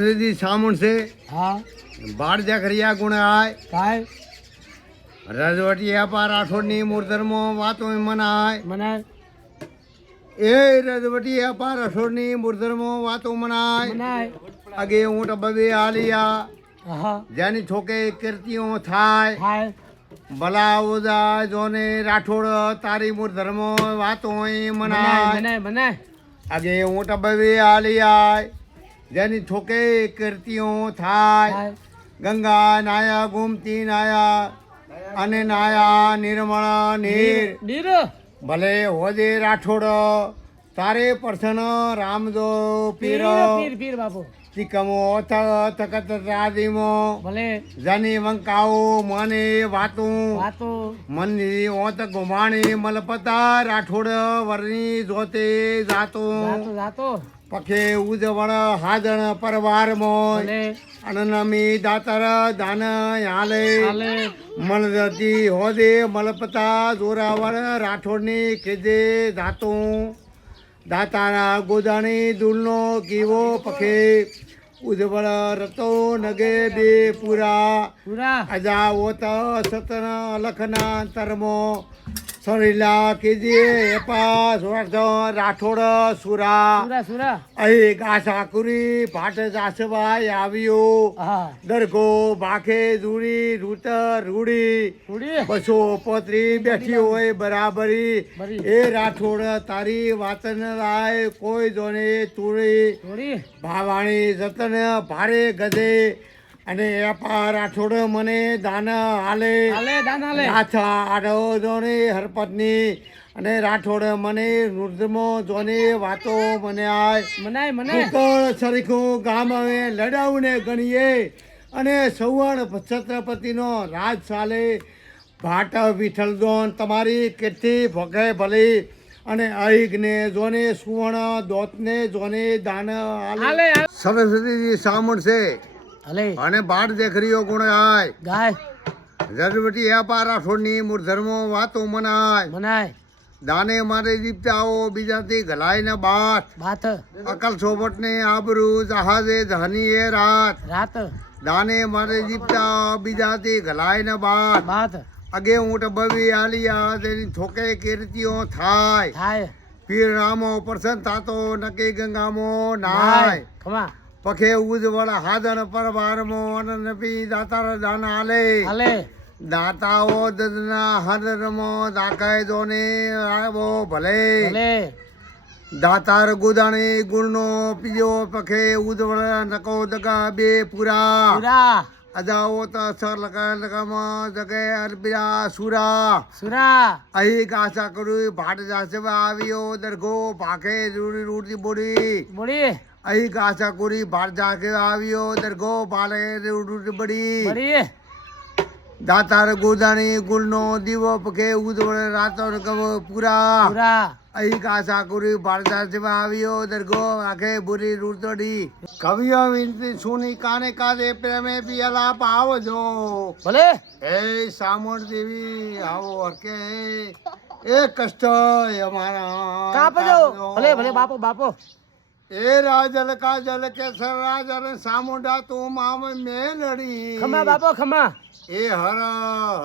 रिद्धि सामुन से હા बाढ़ जखरिया गुण आय કાય રજવટિયા પાર આઠોડની મૂર્ધર્મો વાતો મનાય મનાય એ રજવટિયા પાર આઠોડની મૂર્ધર્મો વાતો મનાય મનાય અગે ઊંટ બબે આલિયા હા જેની છોકે કીર્તિઓ થાય થાય ભલા ઓજા જોને રાઠોડ તારી મૂર્ધર્મો વાતો મનાય મનાય મનાય મનાય અગે ઊંટ બબે આલિયા જેની છોકે કીર્તિઓ થાય. થાય. ગંગા નાયા ગુમતી નાયા અને નાયા નિર્મળ નીર. ભલે હોજે રાઠોડ તારે પરસન રામદો પીર. પીર પીર બાપુ. ચિકમો તકત રાધીમો. ભલે. જની વંકાઓ મને વાતું. વાતો. મનની ઓત ગુમાણી મલપતા રાઠોડ વરની જાતો. જાતું જાતો. પખે ઉજવણ હાજણ પરવાર મોય. ભલે. અનનમી દાતર દાન હાલે. મલદતી હોદે મલપતા જોરાવર રાઠોડની કેજે ધાતું. દાતારા ગોદાણી દૂલનો કીવો પખે ઉજવળ રતો નગે બે પૂરા. અજા ઓત સતન લખના તરમો. સરીલા કેજી એપા સોરઠ રાઠોડ સુરા. સુરા સુરા. ગાસાકુરી ભાટ જાસવાય આવ્યો. દરગો ભાખે દૂરી રૂટર રૂડી. બસો પોતરી બેઠી હોય બરાબરી. એ રાઠોડ તારી વાતન રાય કોઈ જોને તુરી. ભાવાણી જતન ભારે ગજે અને એપા રાઠોડ મને દાન આલે. આછા દાન આડો જોને હરપતની અને રાઠોડ મને રુદ્રમો જોને વાતો મને આય મનાય. મને કુકળ સરીખું ગામ હવે લડાવને ગણીએ અને સવર્ણ છત્રપતિનો રાજ ચાલે. ભાટ વિઠ્ઠલદોન તમારી કેટલી ભોગે ભલી અને અહીગને જોને સુવર્ણ દોતને જોને દાન આલે. સરસ્વતીજી સામણ છે. અને બાળ દેખરીઓ ગુણ આય. ગાય. જજવટી આ પારા છોડની મૂળ ધર્મો વાતો મનાય. મનાય. દાને મારે દીપતાઓ બીજાથી ગલાય ને બાથ. બાત અકલ સોબટ ને આબરૂ જહાજે ધની એ રાત. રાત. દાને મારે દીપતા બીજાથી ગલાય ને બાત બાત અગે ઊંટ બવી આલિયા તેની થોકે કીર્તિઓ થાય. થાય. પીર રામો પ્રસન્ન થાતો નકે ગંગામો નાય. નાય. ખમા. પખે ઉજવળ હાદન પરવારમો અનનપી દાતાર દાન આલે આલે દાતાઓ દદના હરમો દાકાય દોને આવો ભલે. ભલે. દાતાર ગુદાણી ગુણનો પીજો પખે ઉદવળ નકો દગા બે પૂરા. સુરા અજાઓ તો સર લગા લગામાં જગે અરબિરા સુરા. સુરા. અહીં ગાસા કરું ભાટ જાસવા આવ્યો દરગો ભાખે રૂડી રૂડી બોડી. બોડી. અહીં ગાસા કુરી ભાટ જાકે આવ્યો દરગો ભાલે રૂડી બડી બડી દાતાર ગોદાણી ગુલનો દીવો પખે ઉદવળ રાતો નકવો પૂરા. અહીં કાસા કુરી ભારતા સેવા આવ્યો દરગો આખે બુરી રૂતડી કવિઓ વિનતી સુની કાને કાદે પ્રેમે પિયલા પાવજો. ભલે. હે સામણ દેવી આવો હરકે. એ કષ્ટ અમારા કાપજો. ભલે ભલે બાપો બાપો. એ રાજલકા કાજલ કેસર અને સામુંડા તું મામ મેલડી. ખમા બાપો ખમા. એ હર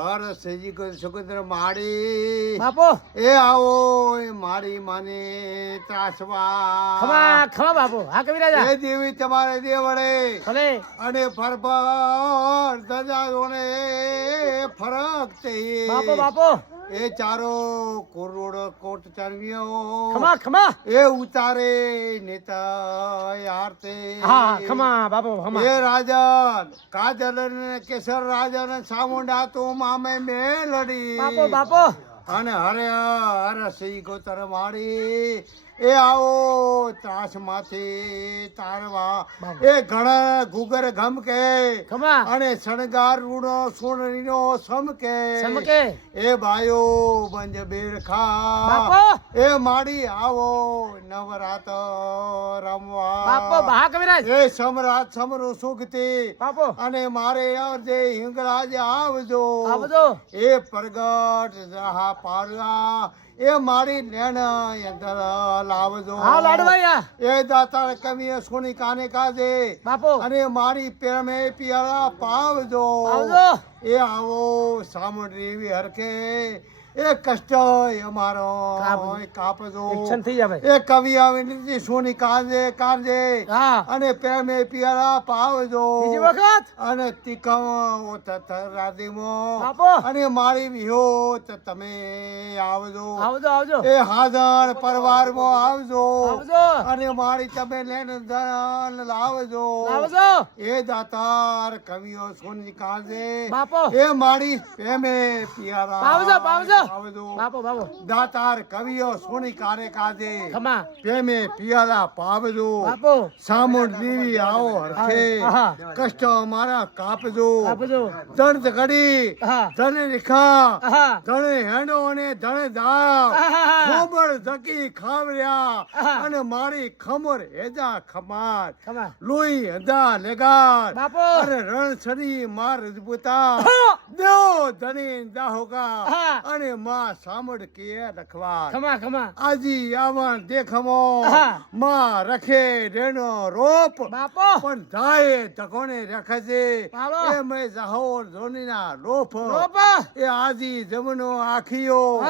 હર સેજી કો સુગંદ્ર માડી. બાપો. એ આવો એ મારી માને ત્રાસવા. ખમા ખમા બાપો. હા કવિરાજા એ દેવી તમારે દેવડે. ભલે અને ફરફર ધજાઓને ફરક તે બાપો બાપો. એ ચારો કરોડ કોટ ચરવ્યો ખમા ખમા. એ ઉતારે નેતા આરતે. હા ખમા બાપો ખમા. એ રાજન કાજલ ને કેસર રાજન સામુંડા તો મામે મેલડી. બાપો બાપો. અને હરે હર સી ગોતર માડી એ આવો ત્રાસમાંથી તારવા એ ઘણા ઘુગર ઘમ કે અને શણગાર રૂડો સોનરીનો સમ કે એ બાયો બંજ બેરખા. એ માડી આવો નવરાત રમવા. એ સમરાત સમરો સુખતી બાપો. અને મારે અરજે હિંગરાજ આવજો. આવજો. એ પ્રગટ જહા પારવા એ મારી નેણ લાવજો. હા લાડવાયા. એ દાતા કમી સોની કાને કાજે. બાપો. અને મારી પેરમે પિયારા પાવજો. આવજો એ આવો સામુંડરી એવી હરખે એ કષ્ટ અમારો કાપજો. થઈ જાવે. એ કવિ આવીને સોની કાંજે કાંજે. અને પ્રેમે પિયારા પાવજો. બીજી વખત? અને તીકમ રાધીમો અને મારી વિહો તો તમે આવજો. આવજો આવજો. એ હાજર પરવારમાં આવજો. આવજો. અને મારી તમે લેન ધન લાવજો. એ દાતાર કવિઓ સોની કાંજે. એ મારી પ્રેમે પિયારા પાવજો, પાવજો. બાપુ બાપુ. દાતાર કવિઓ સોની કારે કાજે ખમા. પ્રેમે પિયારા પાવજો. બાપો. સામુંડ દીવી આવો હરખે. કષ્ટ અમારા કાપજો. દંડ ઘડી. હા રેખા. ધણે હેંડો અને ધણે દાવ. ખોબળ ધકી ખાવર્યા. અને મારી ખમર હેજા ખમાર. લોહી હદા લેગાર. અરે રણછડી માર રજપૂતા દેવ ધની દાહોકા આહા. અને માં સામડ કે રખવા ખમા ખમા. આજી આવણ દેખમો. માં રખે રેનો રોપ. બાપો. પણ જાય ધકોણે રખે છે બાબો. એ મેં જાહોર ધોનીના રોપ. રોપ. એ આજી જમનો આખીઓ.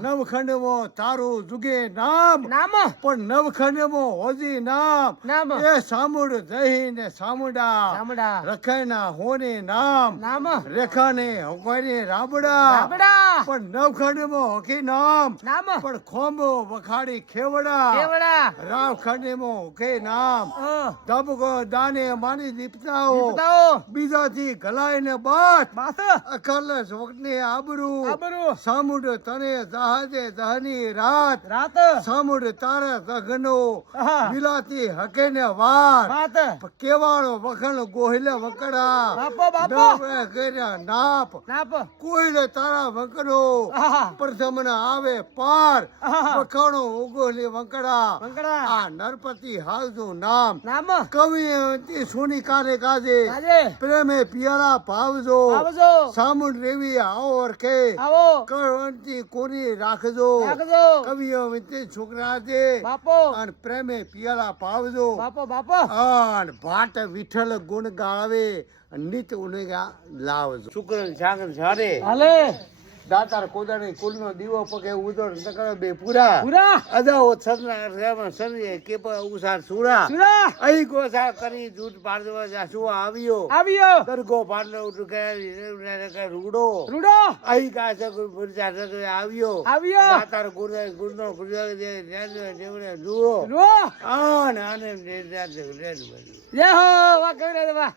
નવખંડમાં તારું જુગે નામ. નામ. પણ નવખંડમાં હોજી નામ. નામ. એ સામુડ જહી ને સામડા. રામડા રખાયના હોને નામ. નામ. રેખાને હોકવાને રાબડા. રાબડા. પણ નવખંડમાં હોકી નામ. નામ? પણ ખોંબો વખાડી ખેવડા. કેવડા રાવખંડમાં હોકી નામ. ધબકો દાને માની દીપતાઓ. બીજાથી ગલાઈને બાટ અકલ શોકની આબરૂ. આબરૂ. સામુડ તને જહાજે દહની રાત. રાત. સામુડ તારે આહા. વિલાતી હકે ને વાર. વાત. કેવાળો વખણ ગોહિલે વકડા. બાપો બાપો. કર્યા નાપ. નાપ. કોઈને તારા વકડો પ્રથમ આવે પાર. વખાણો ઉગોલી વંકડા. આ નરપતિ હાલનું નામ. નામ. કવિ સોની કારે કાજે. પ્રેમે પિયારા ભાવજો. સામુન રેવી આવો અરખે. આવો. કળવંતી કોની રાખજો. રાખજો. કવિઓ વચ્ચે છોકરા છે. બાપો. અને પ્રેમે પિયારા પાવજો બાપો બાપો. અને ભાટ વિઠ્ઠલ ગુણ ગાવે નિત ઉને લાવજો. શુક્ર જાગર જારે. હાલે. દાતાર કોદાણી કુલનો દીવો પગે ઉદોર નકળ બે પૂરા. પૂરા? અદાઓ સરના રેમાં સરીએ કે પ ઉસાર સુરા. સુરા? અહી ગોસા કરી દૂધ પાડવા જાસુ આવ્યો. આવ્યો? દરગો પાડલો ઉઠ રૂડો. રૂડો? અહી કાસે પુરજા આવ્યો. આવ્યો? દાતાર ગુરુ ગુરનો ગુજરાત દે રેજો જેવડે જુઓ. રો આને આને રેજો રેજો જય હો વા કવિરાજ વાહ